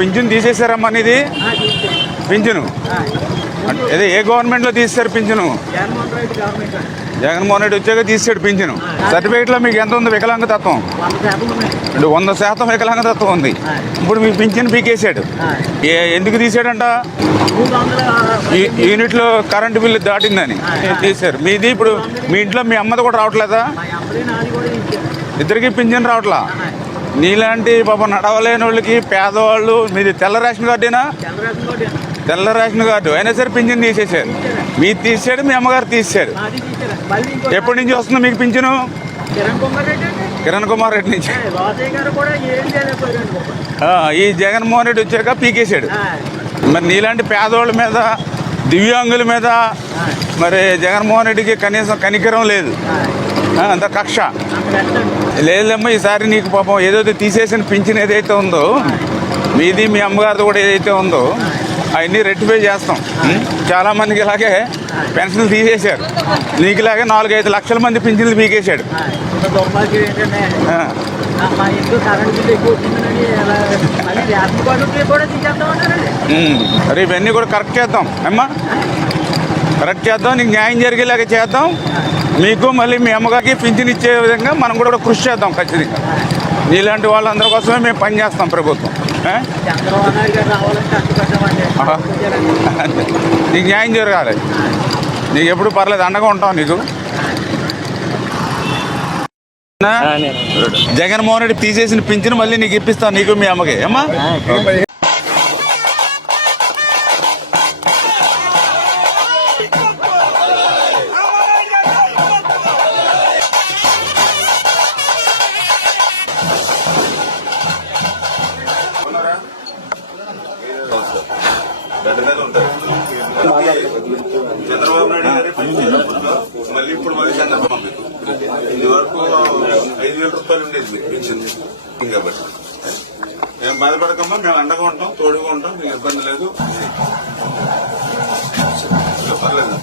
Pension తీసేశారమ్మా అనేది పింఛను? అదే ఏ గవర్నమెంట్లో తీసేశారు పింఛను? జగన్మోహన్ రెడ్డి వచ్చాక తీసాడు పింఛను. సర్టిఫికేట్లో మీకు ఎంత ఉంది వికలాంగతత్వం? వంద శాతం అంటే వంద శాతం వికలాంగతత్వం ఉంది. ఇప్పుడు మీ పింఛన్ పీకేశాడు. ఏ ఎందుకు తీసాడంట ఈ- యూనిట్లో కరెంటు బిల్లు దాటిందని తీశారు మీది ఇప్పుడు మీ ఇంట్లో మీ అమ్మది కూడా రావట్లేదా? ఇద్దరికి పింఛన్ రావట్లా? నీలాంటి పాప నడవలేని వాళ్ళకి పేదవాళ్ళు మీది తెల్ల రేషన్ కార్డేనా? తెల్ల రేషన్ కార్డు. అయినా సరే పింఛన్ తీసేశారు. మీరు తీసాడు మీ అమ్మగారు తీసాడు తీసారు ఎప్పటి నుంచి వస్తుంది మీకు పింఛను? కిరణ్ కుమార్ రెడ్డి నుంచి. ఈ జగన్మోహన్ రెడ్డి వచ్చాక పీకేశాడు. మరి నీలాంటి పేదవాళ్ళ మీద దివ్యాంగుల మీద మరి జగన్మోహన్ రెడ్డికి కనీసం కనికరం లేదు. అంత కక్ష. లేదమ్మా ఈసారి నీకు పాపం ఏదైతే తీసేసిన పింఛన్ ఏదైతే ఉందో మీది మీ అమ్మగారిది కూడా ఏదైతే ఉందో అవన్నీ రెట్టిఫై చేస్తాం. చాలామందికి ఇలాగే పెన్షన్లు తీసేశారు. నీకు ఇలాగే నాలుగైదు లక్షల మంది పింఛన్లు పీకేశాడు. ఆ, మరి ఇవన్నీ కూడా కరెక్ట్ చేద్దాం. అమ్మా. కరెక్ట్ చేద్దాం నీకు న్యాయం జరిగేలాగా చేద్దాం. మీకు మళ్ళీ మీ అమ్మగారికి పింఛన్ ఇచ్చే విధంగా మనం కూడా కృషి చేద్దాం ఖచ్చితంగా. నీలాంటి వాళ్ళందరి కోసమే మేము పనిచేస్తాం ప్రభుత్వం. నీకు న్యాయం జరగాలి. నీకు ఎప్పుడు పర్లేదు అండగా ఉంటాం నీకు? జగన్మోహన్ రెడ్డి తీసేసిన పింఛను మళ్ళీ నీకు ఇప్పిస్తాను నీకు మీ అమ్మకి. అమ్మా చంద్రబాబు నాయుడు గారి మళ్ళీ ఇప్పుడు మళ్ళీ సందర్భం మీకు ఇదివరకు ఐదు వేల రూపాయలు ఉండేది మీకు పెంచింది కాబట్టి మేము బాధపడకమ్మా మేము అండగా ఉంటాం తోడుగా ఉంటాం మీకు ఇబ్బంది లేదు. పర్లేదు.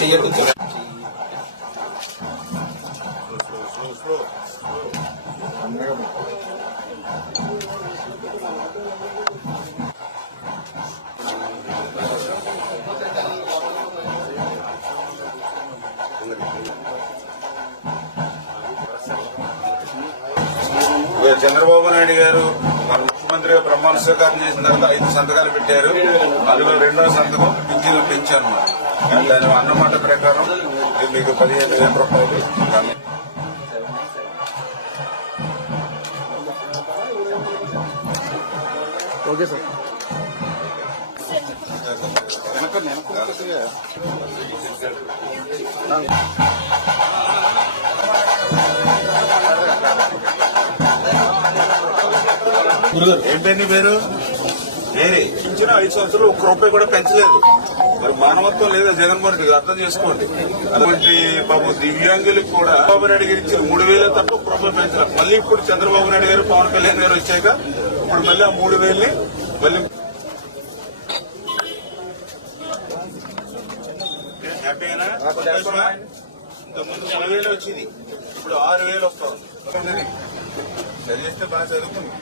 ఇక చంద్రబాబు నాయుడు గారు మన ముఖ్యమంత్రిగా ప్రమాణ స్వీకారం చేసిన తర్వాత ఐదు సంతకాలు పెట్టారు. అందులో రెండో సంతకం పింఛను పెంచాను దాని అన్నమాట ప్రకారం మీకు పదిహేను వేల రూపాయలు. Okay sir. ఏం పేరు నీ పేరు? వేరే పింఛను ఐదు సంవత్సరాలు ఒక్క రూపాయి కూడా పెంచలేదు. మరి మానవత్వం లేదా జగన్మోహన్ రెడ్డి అర్థం చేసుకోండి. అటువంటి బాబు దివ్యాంగులకు కూడా చంద్రబాబు నాయుడు గారు ఇచ్చిన మూడు వేల తప్ప ఒక్క రూపాయి పెంచలేదు. మళ్ళీ ఇప్పుడు చంద్రబాబు నాయుడు గారు పవన్ కళ్యాణ్ గారు వచ్చాక ఇప్పుడు మళ్ళీ ఆ మూడు వేలని మళ్ళీ హ్యాపీనా ఇంతకుముందు మూడు వేలు వచ్చింది. ఇప్పుడు ఆరు వేలు వస్తాం. చదివిస్తే బాగా చదువుకుంది.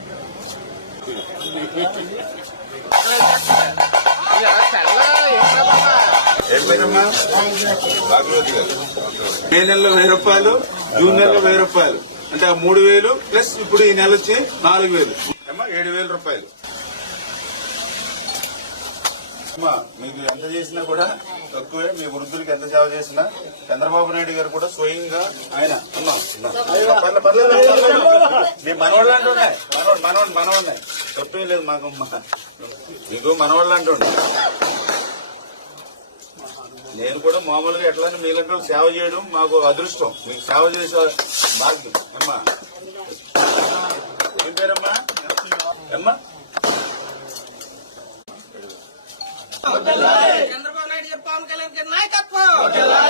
మే నెలలో వెయ్యి రూపాయలు జూన్ నెలలో వెయ్యి రూపాయలు. అంటే ఆ మూడు వేలు ప్లస్ ఇప్పుడు ఈ నెల వచ్చి నాలుగు వేలు. అమ్మా ఏడు వేల రూపాయలు. అమ్మా మీకు ఎంత చేసినా కూడా తక్కువే మీ వృద్ధులకి ఎంత సేవ చేసినా చంద్రబాబు నాయుడు గారు కూడా స్వయంగా ఆయన. అమ్మా, పర్లేదు, మీ మనవాళ్ళు అంటున్నాయి మనవాడు మనవాళ్ళు మనవాళ్ళే తప్పేం లేదు మాకు మీకు మనవాళ్ళు అంటున్నాయి నేను కూడా మామూలుగా ఎట్లయినా మీలంటే సేవ చేయడం మాకు అదృష్టం. మీకు సేవ చేసే భాగ్యం. అమ్మా. ఏం పేరమ్మా? అమ్మా. చంద్రబాబు నాయుడు పవన్ కళ్యాణ్ నాయకత్వం.